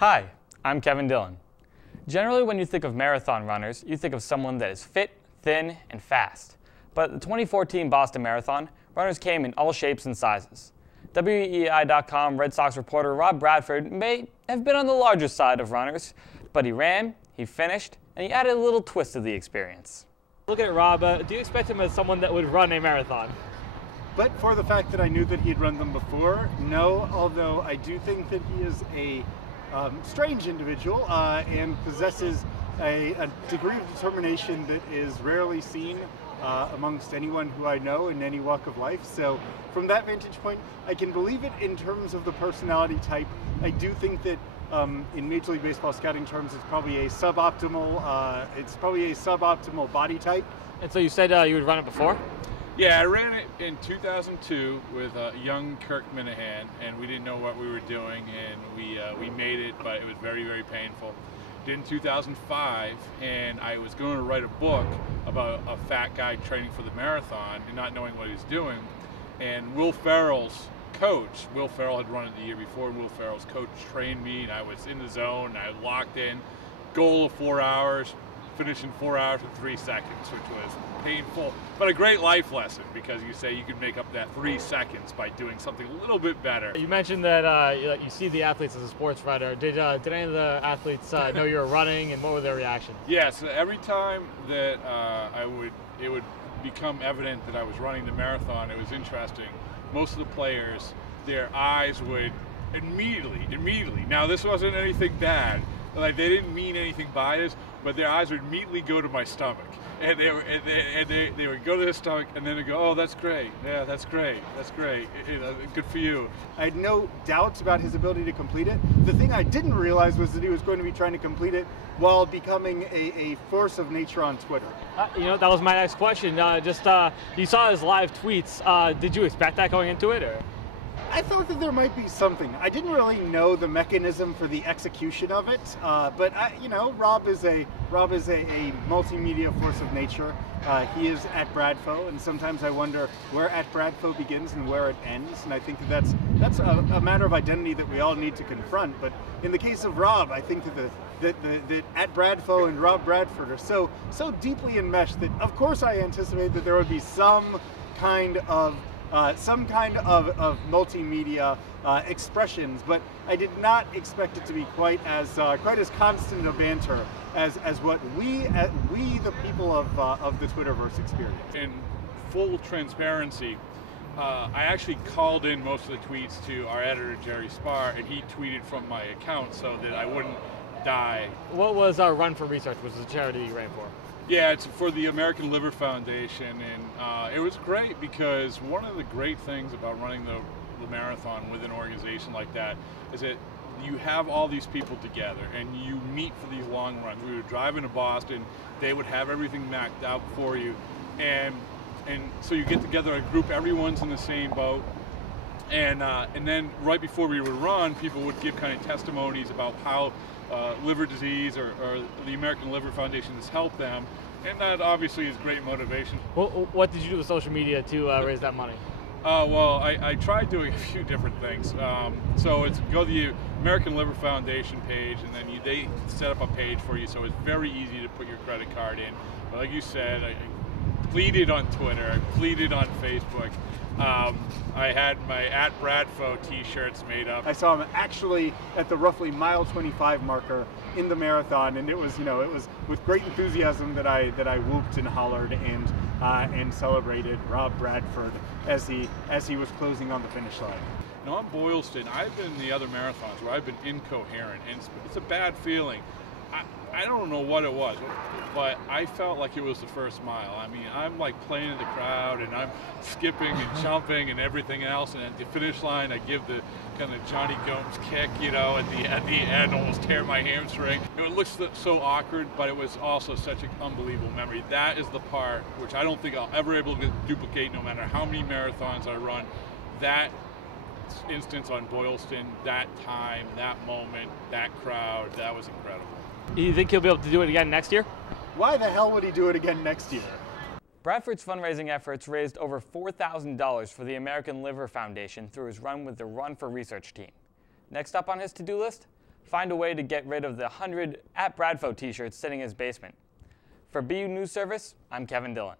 Hi, I'm Kevin Dillon. Generally, when you think of marathon runners, you think of someone that is fit, thin, and fast. But at the 2014 Boston Marathon, runners came in all shapes and sizes. WEEI.com Red Sox reporter Rob Bradford may have been on the larger side of runners, but he ran, he finished, and he added a little twist to the experience. Look at Rob. Do you expect him as someone that would run a marathon? But for the fact that I knew that he'd run them before, no, although I do think that he is a strange individual and possesses a degree of determination that is rarely seen amongst anyone who I know in any walk of life. So from that vantage point, I can believe it in terms of the personality type. I do think that in Major League Baseball scouting terms, it's probably a suboptimal body type. And so you said you would run it before? Yeah, I ran it in 2002 with young Kirk Minahan, and we didn't know what we were doing, and we made it, but it was very, very painful. Did in 2005, and I was going to write a book about a fat guy training for the marathon and not knowing what he was doing. And Will Ferrell's coach, Will Ferrell had run it the year before, and Will Ferrell's coach trained me, and I was in the zone, and I locked in. Goal of 4 hours, finished in 4 hours and 3 seconds, which was painful, but a great life lesson, because you say you can make up that 3 seconds by doing something a little bit better. You mentioned that you see the athletes as a sports writer. Did any of the athletes know you were running, and what were their reactions? Yeah, so every time that it would become evident that I was running the marathon, it was interesting. Most of the players, their eyes would immediately, now this wasn't anything bad, like they didn't mean anything by this, but their eyes would immediately go to my stomach, and they would go to their stomach, and then they go, "Oh, that's great! Yeah, that's great! That's great! Good for you." I had no doubts about his ability to complete it. The thing I didn't realize was that he was going to be trying to complete it while becoming a force of nature on Twitter. That was my next question. You saw his live tweets. Did you expect that going into it, or? I thought that there might be something. I didn't really know the mechanism for the execution of it, but Rob is a multimedia force of nature. He is at Bradfo, and sometimes I wonder where at Bradfo begins and where it ends. And I think that's a matter of identity that we all need to confront. But in the case of Rob, I think that at Bradfo and Rob Bradford are so deeply enmeshed that of course I anticipate that there would be some kind of multimedia expressions, but I did not expect it to be quite as constant a banter as what we the people of the Twitterverse experience. In full transparency, I actually called in most of the tweets to our editor Jerry Speier, and he tweeted from my account so that I wouldn't die. What was our Run for Research, which is a charity you ran for? Yeah, it's for the American Liver Foundation, and it was great because one of the great things about running the marathon with an organization like that is that you have all these people together and you meet for these long runs. We would drive into Boston, they would have everything mapped out for you, and so you get together a group, everyone's in the same boat, and then right before we would run, people would give kind of testimonies about how liver disease or the American Liver Foundation has helped them, and that obviously is great motivation. Well, what did you do with social media to raise that money? Well, I tried doing a few different things. So it's go to the American Liver Foundation page, and then they set up a page for you, so it's very easy to put your credit card in. But like you said, I pleaded on Twitter, I pleaded on Facebook. I had my at Bradfo t-shirts made up. I saw him actually at the roughly mile 25 marker in the marathon, and it was with great enthusiasm that I whooped and hollered and celebrated Rob Bradford as he was closing on the finish line. Now on Boylston, I've been in the other marathons where I've been incoherent, and it's a bad feeling. I don't know what it was, but I felt like it was the first mile. I mean, I'm like playing in the crowd, and I'm skipping and jumping and everything else, and at the finish line, I give the kind of Johnny Gomes kick, at the end, almost tear my hamstring. It looks so awkward, but it was also such an unbelievable memory. That is the part which I don't think I'll ever able to duplicate, no matter how many marathons I run. That instance on Boylston, that time, that moment, that crowd, that was incredible. You think he'll be able to do it again next year? Why the hell would he do it again next year? Bradford's fundraising efforts raised over $4,000 for the American Liver Foundation through his run with the Run for Research team. Next up on his to-do list, find a way to get rid of the 100 at Bradford t-shirts sitting in his basement. For BU News Service, I'm Kevin Dillon.